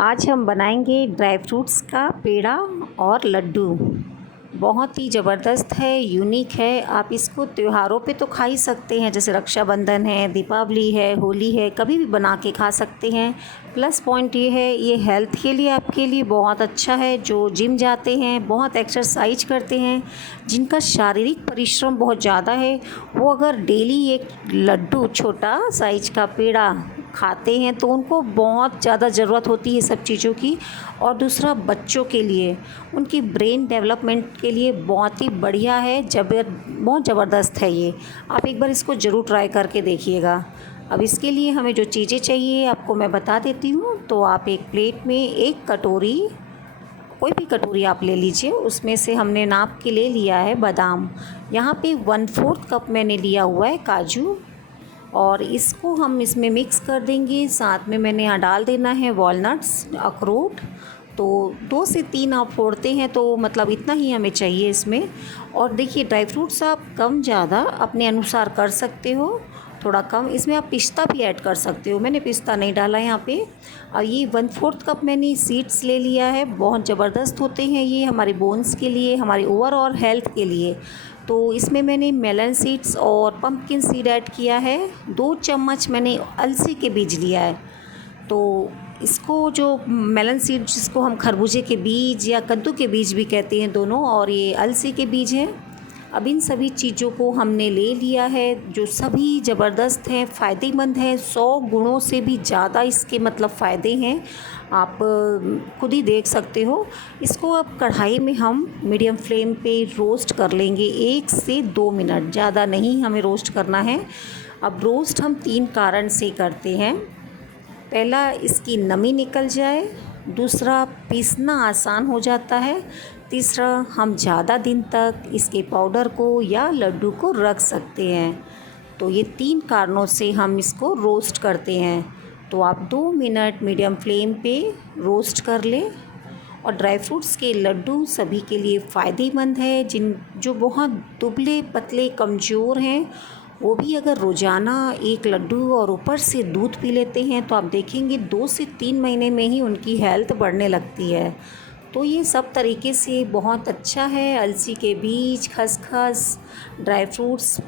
आज हम बनाएंगे ड्राई फ्रूट्स का पेड़ा और लड्डू। बहुत ही ज़बरदस्त है, यूनिक है। आप इसको त्योहारों पे तो खा ही सकते हैं, जैसे रक्षाबंधन है, दीपावली है, होली है, कभी भी बना के खा सकते हैं। प्लस पॉइंट ये है, ये हेल्थ के लिए आपके लिए बहुत अच्छा है। जो जिम जाते हैं, बहुत एक्सरसाइज करते हैं, जिनका शारीरिक परिश्रम बहुत ज़्यादा है, वो अगर डेली एक लड्डू छोटा साइज का पेड़ा खाते हैं तो उनको बहुत ज़्यादा ज़रूरत होती है सब चीज़ों की। और दूसरा, बच्चों के लिए उनकी ब्रेन डेवलपमेंट के लिए बहुत ही बढ़िया है, बहुत ज़बरदस्त है ये। आप एक बार इसको ज़रूर ट्राई करके देखिएगा। अब इसके लिए हमें जो चीज़ें चाहिए आपको मैं बता देती हूँ। तो आप एक प्लेट में एक कटोरी, कोई भी कटोरी आप ले लीजिए, उसमें से हमने नाप के ले लिया है बादाम। यहाँ पे 1/4 कप मैंने लिया हुआ है काजू, और इसको हम इसमें मिक्स कर देंगे। साथ में मैंने यहाँ डाल देना है वॉलनट्स, अखरोट। तो 2 से 3 आप फोड़ते हैं तो मतलब इतना ही हमें चाहिए इसमें। और देखिए, ड्राई फ्रूट्स आप कम ज़्यादा अपने अनुसार कर सकते हो, थोड़ा कम। इसमें आप पिस्ता भी ऐड कर सकते हो, मैंने पिस्ता नहीं डाला यहाँ पे। और ये 1/4 कप मैंने सीड्स ले लिया है। बहुत ज़बरदस्त होते हैं ये हमारे बोन्स के लिए, हमारी ओवरऑल हेल्थ के लिए। तो इसमें मैंने मेलन सीड्स और पम्पकिन सीड ऐड किया है। 2 चम्मच मैंने अलसी के बीज लिया है। तो इसको, जो मेलन सीड जिसको हम खरबूजे के बीज या कद्दू के बीज भी कहते हैं दोनों, और ये अलसी के बीज हैं। अब इन सभी चीज़ों को हमने ले लिया है, जो सभी ज़बरदस्त हैं, फ़ायदेमंद हैं। 100 गुणों से भी ज़्यादा इसके मतलब फ़ायदे हैं, आप खुद ही देख सकते हो। इसको अब कढ़ाई में हम मीडियम फ्लेम पे रोस्ट कर लेंगे 1 से 2 मिनट, ज़्यादा नहीं हमें रोस्ट करना है। अब रोस्ट हम 3 कारण से करते हैं। पहला, इसकी नमी निकल जाए। दूसरा, पीसना आसान हो जाता है। तीसरा, हम ज़्यादा दिन तक इसके पाउडर को या लड्डू को रख सकते हैं। तो ये 3 कारणों से हम इसको रोस्ट करते हैं। तो आप 2 मिनट मीडियम फ्लेम पे रोस्ट कर लें। और ड्राई फ्रूट्स के लड्डू सभी के लिए फ़ायदेमंद है। जो बहुत दुबले पतले कमज़ोर हैं, वो भी अगर रोज़ाना एक लड्डू और ऊपर से दूध पी लेते हैं तो आप देखेंगे 2 से 3 महीने में ही उनकी हेल्थ बढ़ने लगती है। तो ये सब तरीके से बहुत अच्छा है। अलसी के बीज, खसखस, ड्राई फ्रूट्स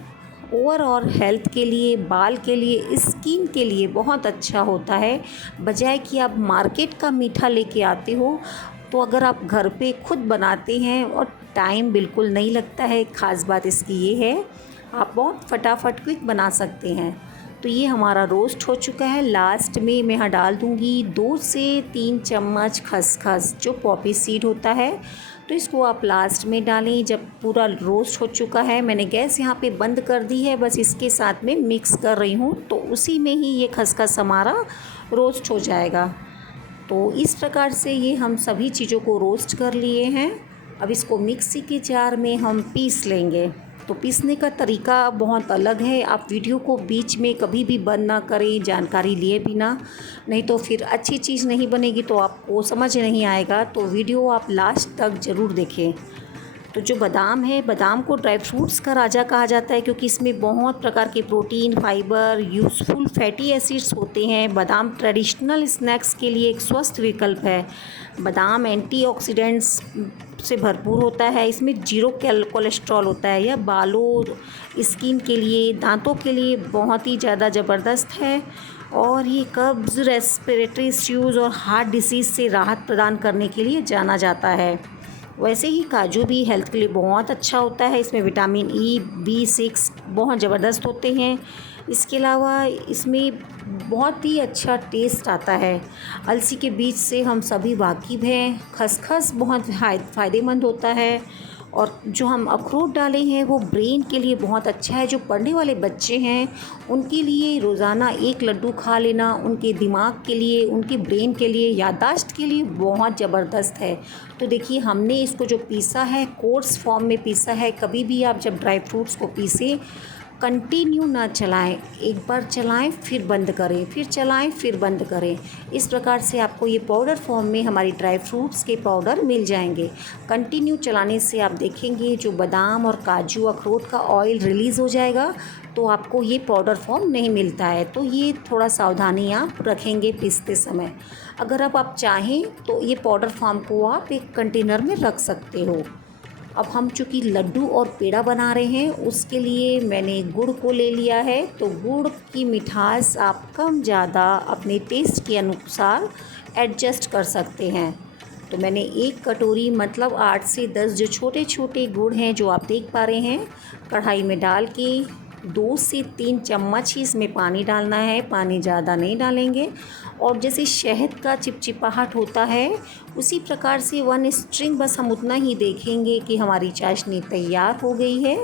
ओवरऑल हेल्थ के लिए, बाल के लिए, स्किन के लिए बहुत अच्छा होता है। बजाय कि आप मार्केट का मीठा लेके आते हो, तो अगर आप घर पे खुद बनाते हैं और टाइम बिल्कुल नहीं लगता है, ख़ास बात इसकी ये है, आप बहुत फटाफट क्विक बना सकते हैं। तो ये हमारा रोस्ट हो चुका है। लास्ट में मैं यहाँ डाल दूँगी 2 से 3 चम्मच खसखस, जो पॉपी सीड होता है। तो इसको आप लास्ट में डालें जब पूरा रोस्ट हो चुका है। मैंने गैस यहाँ पे बंद कर दी है, बस इसके साथ में मिक्स कर रही हूँ, तो उसी में ही ये खसखस हमारा रोस्ट हो जाएगा। तो इस प्रकार से ये हम सभी चीज़ों को रोस्ट कर लिए हैं। अब इसको मिक्सी के जार में हम पीस लेंगे। तो पीसने का तरीका बहुत अलग है। आप वीडियो को बीच में कभी भी बंद ना करें जानकारी लिए बिना, नहीं तो फिर अच्छी चीज़ नहीं बनेगी, तो आपको समझ नहीं आएगा। तो वीडियो आप लास्ट तक ज़रूर देखें। तो जो बादाम है, बादाम को ड्राई फ्रूट्स का राजा कहा जाता है, क्योंकि इसमें बहुत प्रकार के protein, fibre, useful fatty acids होते हैं। बादाम ट्रेडिशनल स्नैक्स के लिए एक स्वस्थ विकल्प है। बादाम एंटीऑक्सीडेंट्स से भरपूर होता है। इसमें 0 कोलेस्ट्रॉल होता है। यह बालों, स्किन के लिए, दांतों के लिए बहुत ही ज़्यादा ज़बरदस्त है। और ये कब्ज़, रेस्पिरेटरी इश्यूज़ और हार्ट डिसीज़ से राहत प्रदान करने के लिए जाना जाता है। वैसे ही काजू भी हेल्थ के लिए बहुत अच्छा होता है। इसमें विटामिन ई, B6 बहुत ज़बरदस्त होते हैं। इसके अलावा इसमें बहुत ही अच्छा टेस्ट आता है। अलसी के बीज से हम सभी वाकिफ़ हैं। खसखस बहुत फ़ायदेमंद होता है। और जो हम अखरोट डाले हैं वो ब्रेन के लिए बहुत अच्छा है। जो पढ़ने वाले बच्चे हैं उनके लिए रोज़ाना एक लड्डू खा लेना उनके दिमाग के लिए, उनके ब्रेन के लिए, याददाश्त के लिए बहुत ज़बरदस्त है। तो देखिए, हमने इसको जो पीसा है, कोर्स फॉर्म में पीसा है। कभी भी आप जब ड्राई फ्रूट्स को पीसें, कंटिन्यू ना चलाएं, एक बार चलाएं फिर बंद करें, फिर चलाएं फिर बंद करें। इस प्रकार से आपको ये पाउडर फॉर्म में हमारी ड्राई फ्रूट्स के पाउडर मिल जाएंगे। कंटिन्यू चलाने से आप देखेंगे जो बादाम और काजू, अखरोट का ऑयल रिलीज़ हो जाएगा। तो आपको ये पाउडर फॉर्म नहीं मिलता है। तो ये थोड़ा सावधानी आप रखेंगे पीसते समय। अगर अब आप चाहें तो ये पाउडर फॉर्म को आप एक कंटेनर में रख सकते हो। अब हम चूँकि लड्डू और पेड़ा बना रहे हैं, उसके लिए मैंने गुड़ को ले लिया है। तो गुड़ की मिठास आप कम ज़्यादा अपने टेस्ट के अनुसार एडजस्ट कर सकते हैं। तो मैंने 1 कटोरी मतलब 8 से 10 जो छोटे छोटे गुड़ हैं जो आप देख पा रहे हैं, कढ़ाई में डाल के 2 से 3 चम्मच ही इसमें पानी डालना है, पानी ज़्यादा नहीं डालेंगे। और जैसे शहद का चिपचिपाहट होता है, उसी प्रकार से 1 स्ट्रिंग बस हम उतना ही देखेंगे कि हमारी चाशनी तैयार हो गई है।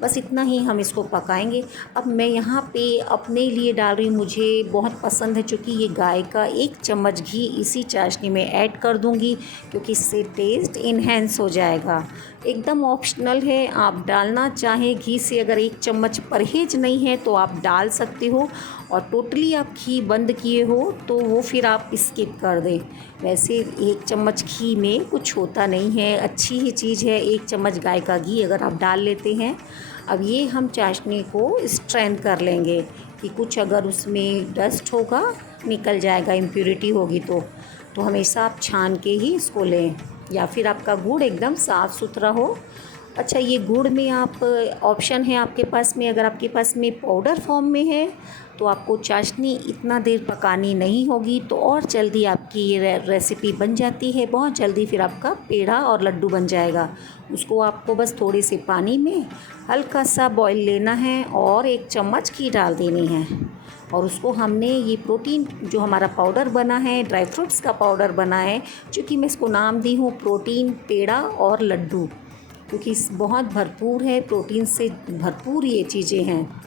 बस इतना ही हम इसको पकाएंगे। अब मैं यहाँ पे अपने लिए डाल रही हूँ, मुझे बहुत पसंद है चूँकि ये गाय का 1 चम्मच घी इसी चाशनी में ऐड कर दूँगी, क्योंकि इससे टेस्ट इन्हेंस हो जाएगा। एकदम ऑप्शनल है, आप डालना चाहें घी से अगर 1 चम्मच परहेज नहीं है तो आप डाल सकते हो, और टोटली आप घी बंद किए हो तो वो फिर आप स्किप कर दें। वैसे 1 चम्मच घी में कुछ होता नहीं है, अच्छी ही चीज़ है 1 चम्मच गाय का घी अगर आप डाल लेते हैं। अब ये हम चाशनी को स्ट्रेंथ कर लेंगे कि कुछ अगर उसमें डस्ट होगा निकल जाएगा, इम्प्योरिटी होगी तो हमेशा आप छान के ही इसको लें, या फिर आपका गुड़ एकदम साफ़ सुथरा हो। अच्छा, ये गुड़ में आप ऑप्शन है आपके पास में, अगर आपके पास में पाउडर फॉर्म में है तो आपको चाशनी इतना देर पकानी नहीं होगी, तो और जल्दी आपकी ये रेसिपी बन जाती है। बहुत जल्दी फिर आपका पेड़ा और लड्डू बन जाएगा। उसको आपको बस थोड़े से पानी में हल्का सा बॉईल लेना है और 1 चम्मच घी डाल देनी है। और उसको हमने ये प्रोटीन जो हमारा पाउडर बना है, ड्राई फ्रूट्स का पाउडर बना है, चूँकि मैं इसको नाम दी हूँ प्रोटीन पेड़ा और लड्डू, क्योंकि बहुत भरपूर है, प्रोटीन से भरपूर ये चीज़ें हैं।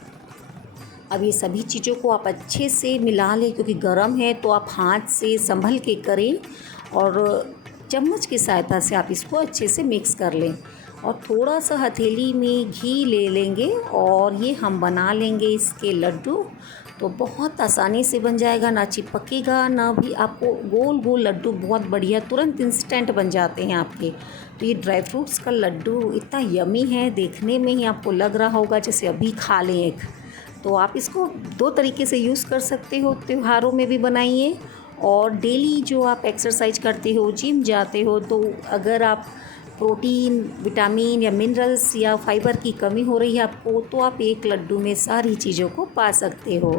अब ये सभी चीज़ों को आप अच्छे से मिला लें, क्योंकि गर्म है तो आप हाथ से संभल के करें और चम्मच की सहायता से आप इसको अच्छे से मिक्स कर लें। और थोड़ा सा हथेली में घी ले लेंगे और ये हम बना लेंगे इसके लड्डू। तो बहुत आसानी से बन जाएगा, ना चिपकेगा ना भी, आपको गोल गोल लड्डू बहुत बढ़िया तुरंत इंस्टेंट बन जाते हैं आपके। तो ये ड्राई फ्रूट्स का लड्डू इतना यमी है, देखने में ही आपको लग रहा होगा जैसे अभी खा लें एक। तो आप इसको 2 तरीके से यूज़ कर सकते हो, त्योहारों में भी बनाइए और डेली जो आप एक्सरसाइज करते हो, जिम जाते हो, तो अगर आप प्रोटीन, विटामिन या मिनरल्स या फाइबर की कमी हो रही है आपको, तो आप एक लड्डू में सारी चीज़ों को पा सकते हो।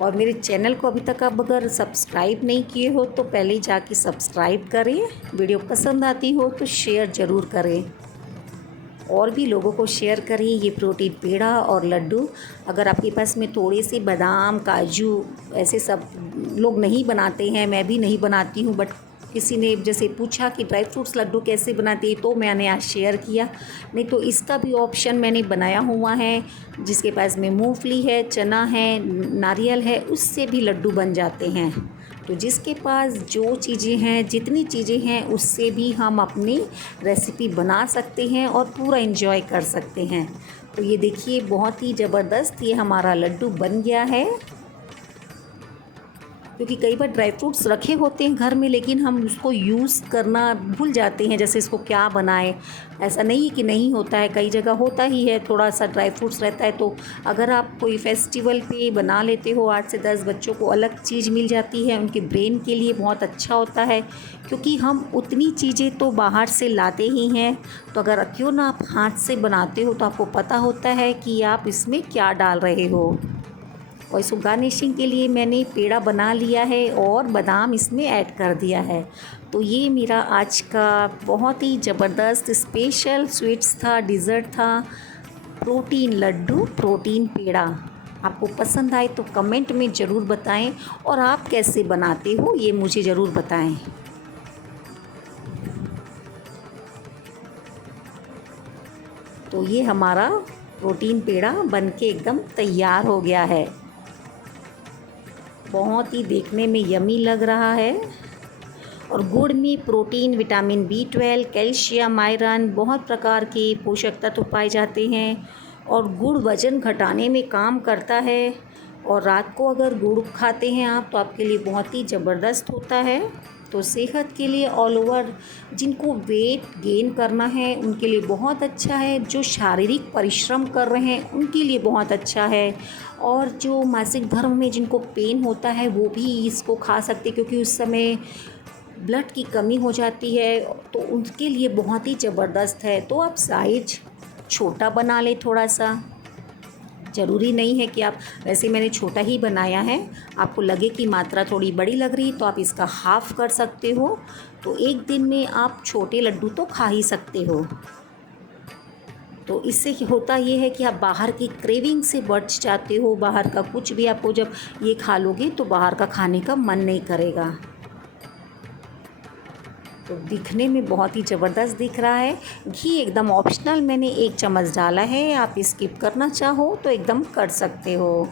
और मेरे चैनल को अभी तक आप अगर सब्सक्राइब नहीं किए हो तो पहले जाके सब्सक्राइब करें। वीडियो पसंद आती हो तो शेयर ज़रूर करें और भी लोगों को शेयर करें ये प्रोटीन पेड़ा और लड्डू। अगर आपके पास में थोड़े से बादाम, काजू, ऐसे सब लोग नहीं बनाते हैं, मैं भी नहीं बनाती हूँ, बट किसी ने जैसे पूछा कि ड्राई फ्रूट्स लड्डू कैसे बनाते हैं, तो मैंने आज शेयर किया। नहीं तो इसका भी ऑप्शन मैंने बनाया हुआ है, जिसके पास में मूंगफली है, चना है, नारियल है, उससे भी लड्डू बन जाते हैं। तो जिसके पास जो चीज़ें हैं, जितनी चीज़ें हैं, उससे भी हम अपनी रेसिपी बना सकते हैं और पूरा एंजॉय कर सकते हैं। तो ये देखिए बहुत ही ज़बरदस्त ये हमारा लड्डू बन गया है। क्योंकि कई बार ड्राई फ्रूट्स रखे होते हैं घर में, लेकिन हम उसको यूज़ करना भूल जाते हैं, जैसे इसको क्या बनाएं। ऐसा नहीं है कि नहीं होता है, कई जगह होता ही है, थोड़ा सा ड्राई फ्रूट्स रहता है। तो अगर आप कोई फेस्टिवल पे बना लेते हो, 8 से 10 बच्चों को अलग चीज़ मिल जाती है, उनके ब्रेन के लिए बहुत अच्छा होता है। क्योंकि हम उतनी चीज़ें तो बाहर से लाते ही हैं, तो अगर क्यों ना आप हाथ से बनाते हो तो आपको पता होता है कि आप इसमें क्या डाल रहे हो। और इसको गार्निशिंग के लिए मैंने पेड़ा बना लिया है और बादाम इसमें ऐड कर दिया है। तो ये मेरा आज का बहुत ही ज़बरदस्त स्पेशल स्वीट्स था, डिज़र्ट था, प्रोटीन लड्डू, प्रोटीन पेड़ा। आपको पसंद आए तो कमेंट में ज़रूर बताएं, और आप कैसे बनाते हो ये मुझे ज़रूर बताएं। तो ये हमारा प्रोटीन पेड़ा बनके एकदम तैयार हो गया है। बहुत ही देखने में यमी लग रहा है। और गुड़ में protein, vitamin B12, calcium, iron, बहुत प्रकार के पोषक तत्व पाए जाते हैं। और गुड़ वज़न घटाने में काम करता है। और रात को अगर गुड़ खाते हैं आप तो आपके लिए बहुत ही ज़बरदस्त होता है। तो सेहत के लिए ऑल ओवर जिनको वेट गेन करना है उनके लिए बहुत अच्छा है, जो शारीरिक परिश्रम कर रहे हैं उनके लिए बहुत अच्छा है, और जो मासिक धर्म में जिनको पेन होता है वो भी इसको खा सकते हैं, क्योंकि उस समय ब्लड की कमी हो जाती है, तो उनके लिए बहुत ही ज़बरदस्त है। तो आप साइज छोटा बना लें थोड़ा सा, ज़रूरी नहीं है कि आप, वैसे मैंने छोटा ही बनाया है, आपको लगे कि मात्रा थोड़ी बड़ी लग रही तो आप इसका हाफ़ कर सकते हो। तो एक दिन में आप छोटे लड्डू तो खा ही सकते हो। तो इससे होता ये है कि आप बाहर की क्रेविंग से बच जाते हो, बाहर का कुछ भी आपको जब ये खा लोगे तो बाहर का खाने का मन नहीं करेगा। तो दिखने में बहुत ही ज़बरदस्त दिख रहा है। घी एकदम ऑप्शनल, मैंने 1 चम्मच डाला है, आप स्किप करना चाहो तो एकदम कर सकते हो।